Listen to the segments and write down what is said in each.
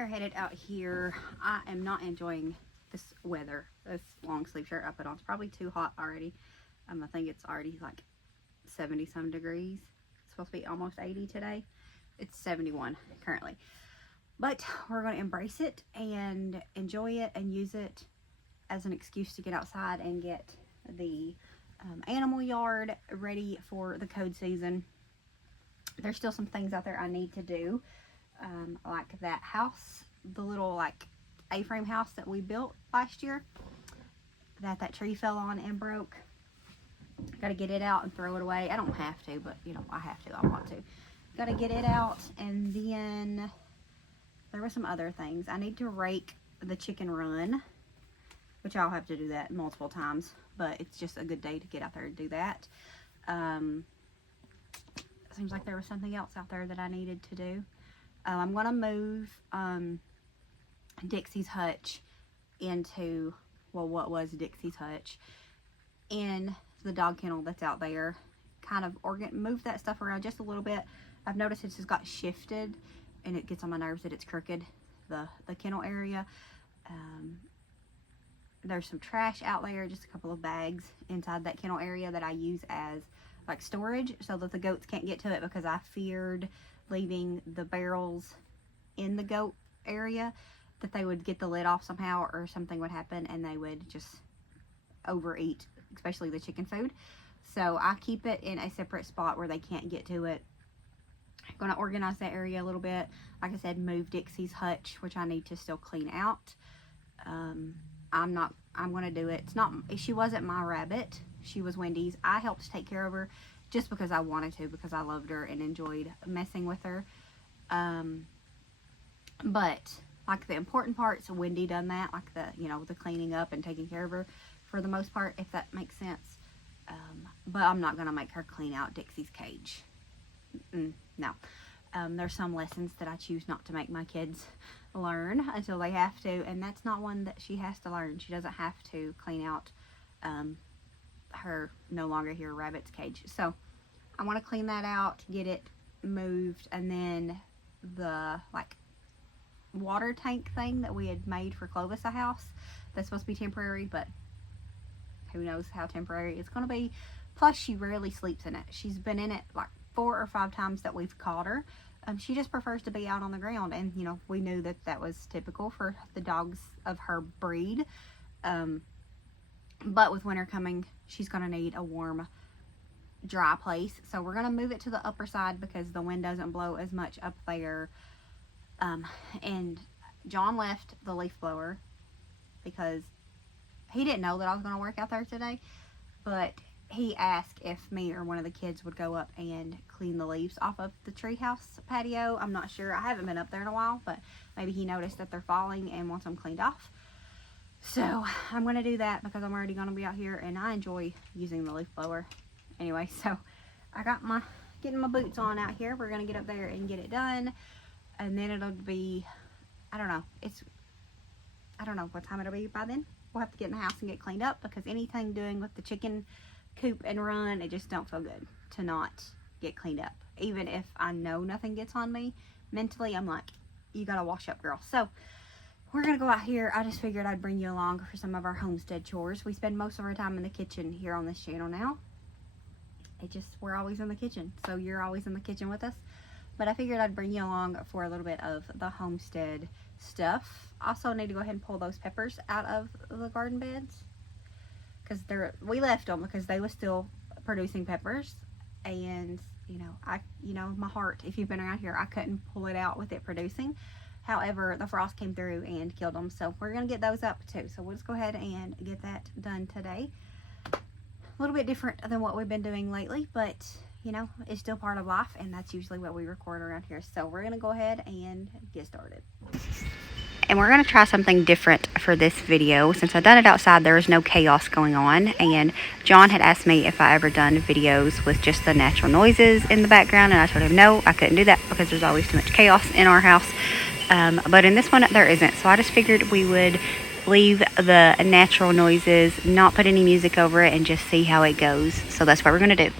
are headed out here. I am not enjoying this weather. This long sleeve shirt I put on, it's probably too hot already. I think it's already like 70 some degrees. It's supposed to be almost 80 today. It's 71 currently. But we're going to embrace it and enjoy it and use it as an excuse to get outside and get the animal yard ready for the cold season. There's still some things out there I need to do, like that house, the little like A-frame house that we built last year that tree fell on and broke. Got to get it out and throw it away. I don't have to, but you know, I have to. I want to. Got to get it out. And then there were some other things. I need to rake the chicken run, which I'll have to do that multiple times, but it's just a good day to get out there and do that. Seems like there was something else out there that I needed to do. I'm going to move Dixie's hutch into, well, what was Dixie's hutch, in the dog kennel that's out there. Kind of move that stuff around just a little bit. I've noticed it's just got shifted, and it gets on my nerves that it's crooked, the kennel area. There's some trash out there, just a couple of bags inside that kennel area that I use as like storage so that the goats can't get to it, because I feared leaving the barrels in the goat area that they would get the lid off somehow or something would happen and they would just overeat, especially the chicken food. So I keep it in a separate spot where they can't get to it. I'm going to organize that area a little bit. Like I said, move Dixie's hutch, which I need to still clean out. I'm going to do it. She wasn't my rabbit. She was Wendy's. I helped take care of her just because I wanted to, because I loved her and enjoyed messing with her. But like the important parts, Wendy done that, like the cleaning up and taking care of her for the most part, if that makes sense. But I'm not going to make her clean out Dixie's cage. No. There's some lessons that I choose not to make my kids learn until they have to, and that's not one that she has to learn. She doesn't have to clean out her no longer here rabbit's cage. So I want to clean that out, get it moved, and then the like water tank thing that we had made for Clovis a house that's supposed to be temporary, but who knows how temporary it's going to be. Plus she rarely sleeps in it. She's been in it like 4 or 5 times that we've caught her. She just prefers to be out on the ground, and you know, we knew that was typical for the dogs of her breed. But with winter coming, she's going to need a warm, dry place. So we're going to move it to the upper side because the wind doesn't blow as much up there. And John left the leaf blower because he didn't know that I was going to work out there today. But he asked if me or one of the kids would go up and clean the leaves off of the Treehouse patio. I'm not sure. I haven't been up there in a while, but maybe he noticed that they're falling and wants them cleaned off. So I'm going to do that because I'm already going to be out here and I enjoy using the leaf blower. Anyway, so I got getting my boots on out here. We're going to get up there and get it done. And then it'll be, I don't know what time it'll be by then. We'll have to get in the house and get cleaned up, because anything doing with the chicken coop and run, it just don't feel good to not get cleaned up. Even if I know nothing gets on me, mentally I'm like, you gotta wash up, girl. So we're gonna go out here. I just figured I'd bring you along for some of our homestead chores. We spend most of our time in the kitchen here on this channel now. We're always in the kitchen, so you're always in the kitchen with us. But I figured I'd bring you along for a little bit of the homestead stuff. Also need to go ahead and pull those peppers out of the garden beds, because we left them because they were still producing peppers. And my heart, if you've been around here, I couldn't pull it out with it producing. However, the frost came through and killed them, so we're gonna get those up too. So we'll just go ahead and get that done today. A little bit different than what we've been doing lately, but it's still part of life, and that's usually what we record around here. So we're gonna go ahead and get started. And we're going to try something different for this video. Since I've done it outside, there is no chaos going on. And John had asked me if I ever done videos with just the natural noises in the background. And I told him no, I couldn't do that because there's always too much chaos in our house. But in this one, there isn't. So I just figured we would leave the natural noises, not put any music over it, and just see how it goes. So that's what we're going to do.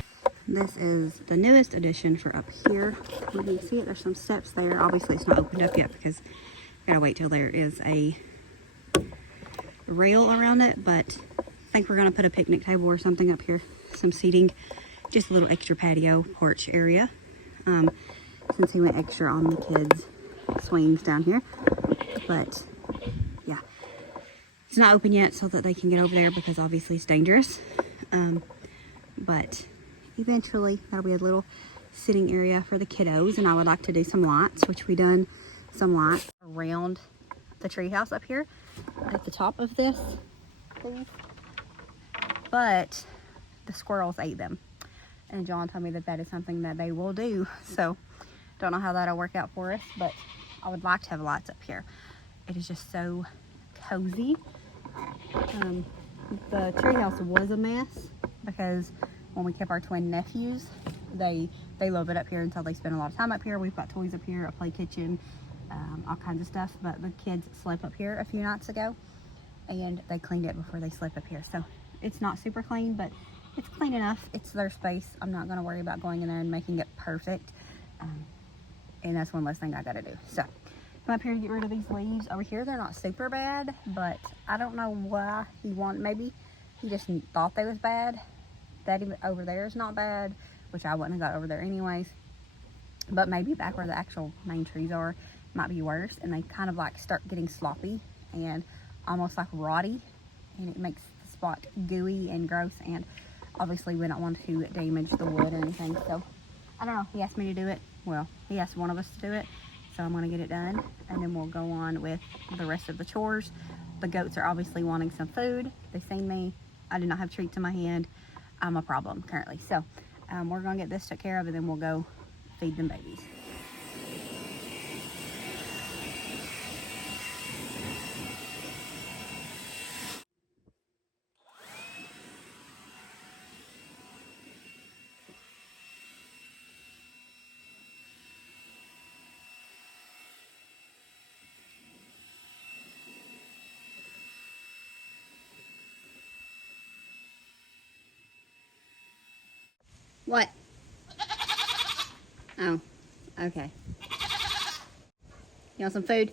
This is the newest addition for up here. You can see it. There's some steps there. Obviously, it's not opened up yet because Gotta wait till there is a rail around it, but I think we're gonna put a picnic table or something up here, some seating, just a little extra patio porch area, since he went extra on the kids' swings down here. But yeah, it's not open yet so that they can get over there because obviously it's dangerous. But eventually that'll be a little sitting area for the kiddos, and I would like to do some lights, which we done some lights around the treehouse up here at the top of this thing. But the squirrels ate them, and John told me that that is something that they will do, so don't know how that'll work out for us, but I would like to have lights up here. It is just so cozy. The treehouse was a mess because when we kept our twin nephews, they love it up here, and so they spend a lot of time up here. We've got toys up here, a play kitchen, all kinds of stuff, but the kids slept up here a few nights ago, and they cleaned it before they slept up here. So it's not super clean, but it's clean enough. It's their space. I'm not going to worry about going in there and making it perfect, and that's one less thing I got to do. So come up here to get rid of these leaves. Over here, they're not super bad, but I don't know why maybe he just thought they was bad. That even over there is not bad, which I wouldn't have got over there anyways. But maybe back where the actual main trees are might be worse, and they kind of like start getting sloppy and almost like rotty, and it makes the spot gooey and gross, and obviously we don't want to damage the wood or anything. So I don't know, he asked me to do it. Well, he asked one of us to do it, so I'm going to get it done, and then we'll go on with the rest of the chores. The goats are obviously wanting some food. They seen me. I do not have treats in my hand. I'm a problem currently. So we're going to get this took care of, and then we'll go feed them babies. What? Oh, okay. You want some food?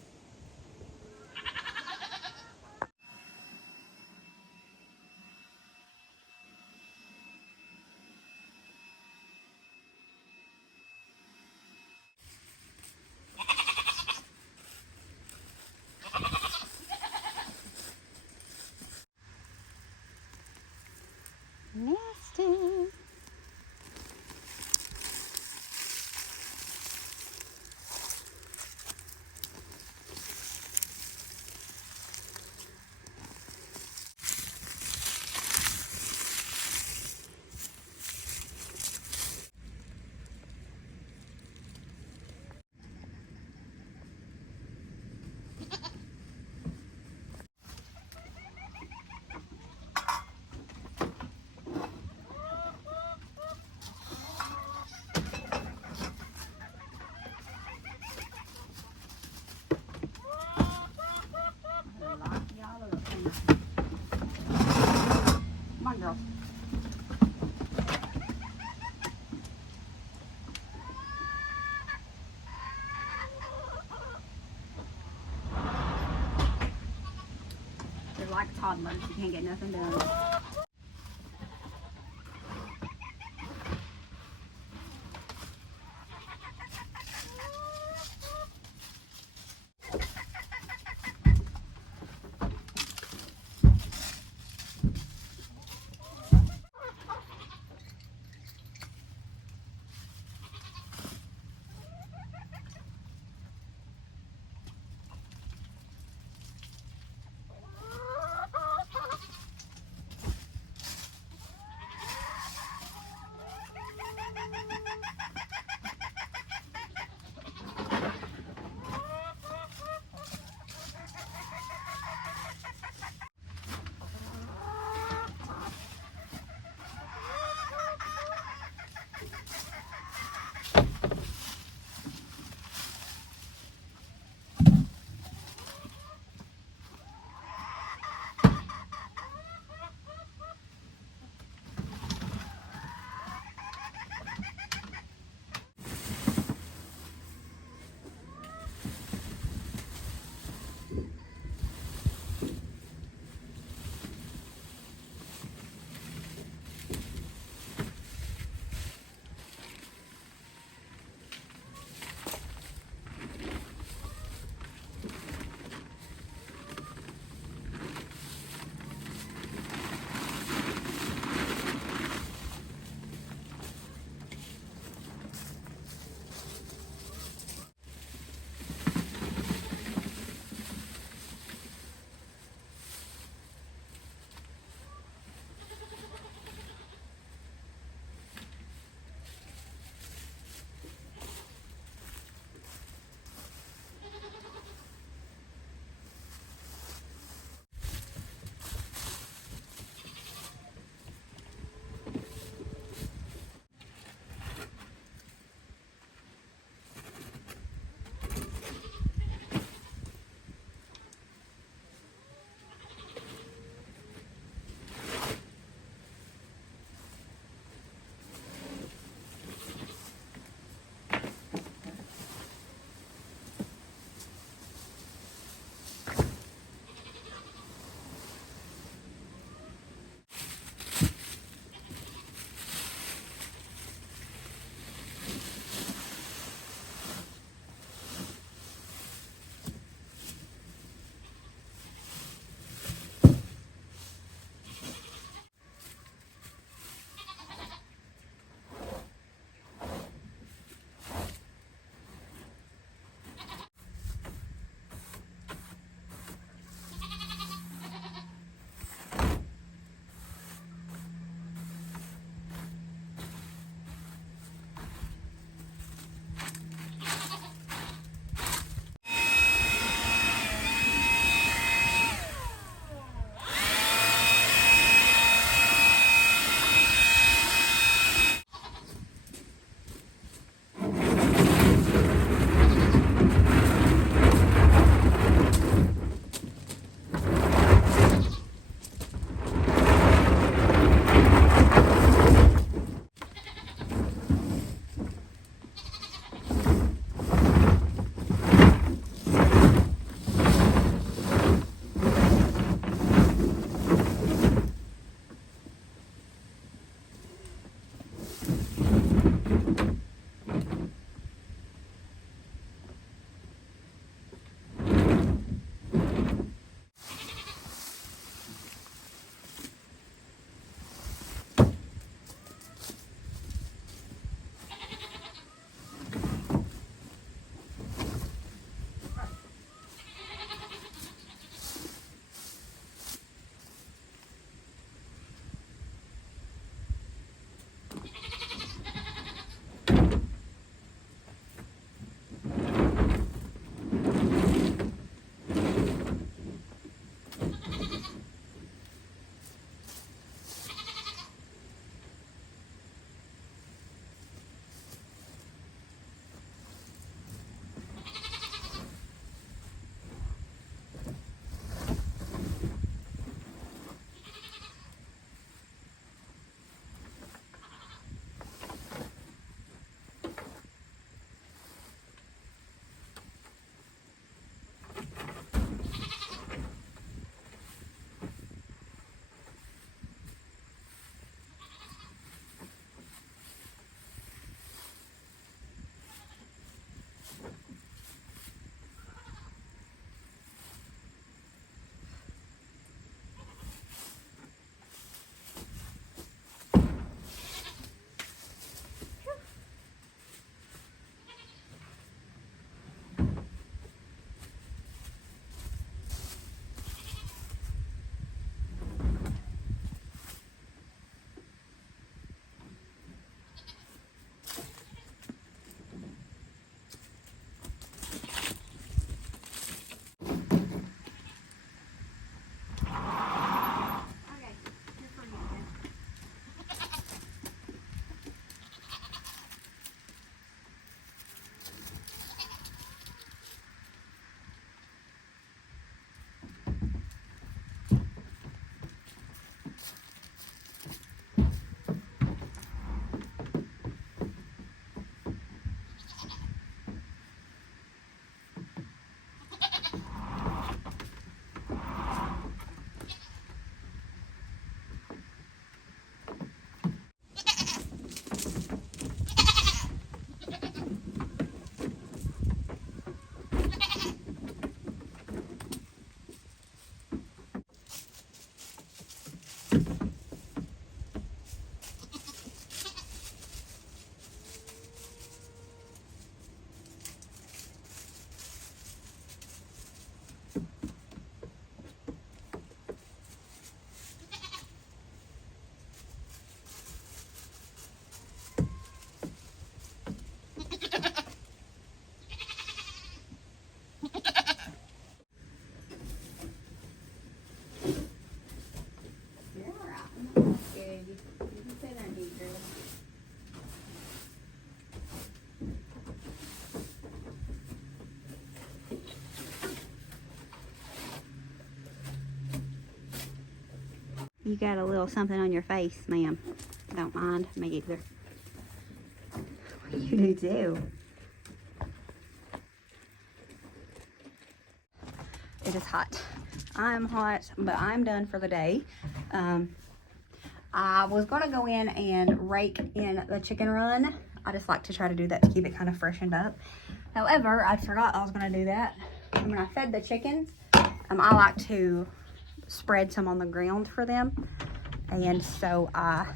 Nasty. Come on, girl. They're like toddlers. You can't get nothing done. You got a little something on your face, ma'am. Don't mind me either. You do too. It is hot. I'm hot, but I'm done for the day. I was gonna go in and rake in the chicken run. I just like to try to do that to keep it kind of freshened up. However, I forgot I was gonna do that. And when I fed the chickens, I like to spread some on the ground for them. And so I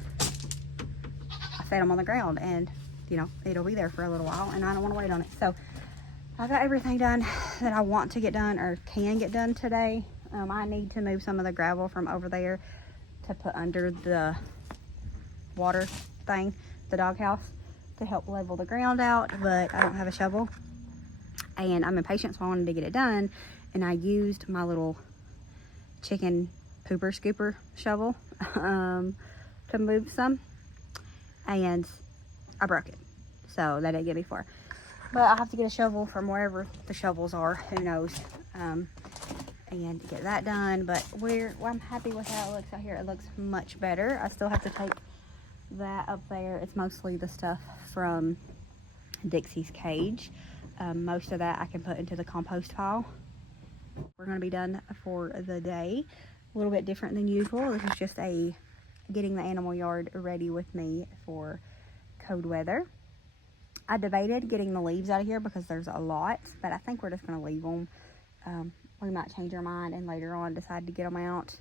fed them on the ground, and you know, it'll be there for a little while, and I don't want to wait on it. So I got everything done that I want to get done or can get done today. I need to move some of the gravel from over there to put under the water thing, the doghouse, to help level the ground out, but I don't have a shovel, and I'm impatient, so I wanted to get it done. And I used my little chicken pooper scooper shovel to move some, and I broke it, so that didn't get me far. But I'll have to get a shovel from wherever the shovels are, who knows, and get that done. But I'm happy with how it looks out here. It looks much better. I still have to take that up there. It's mostly the stuff from Dixie's cage. Most of that I can put into the compost pile. We're going to be done for the day. A little bit different than usual. This is just getting the animal yard ready with me for cold weather. I debated getting the leaves out of here because there's a lot, but I think we're just going to leave them. We might change our mind and later on decide to get them out.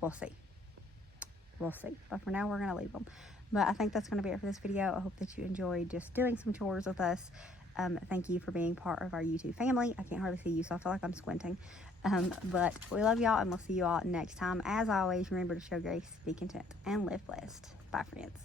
We'll see. We'll see. But for now, we're going to leave them. But I think that's going to be it for this video. I hope that you enjoyed just doing some chores with us. Thank you for being part of our YouTube family. I can't hardly see you, so I feel like I'm squinting. But we love y'all, and we'll see you all next time. As always, remember to show grace, be content, and live blessed. Bye, friends.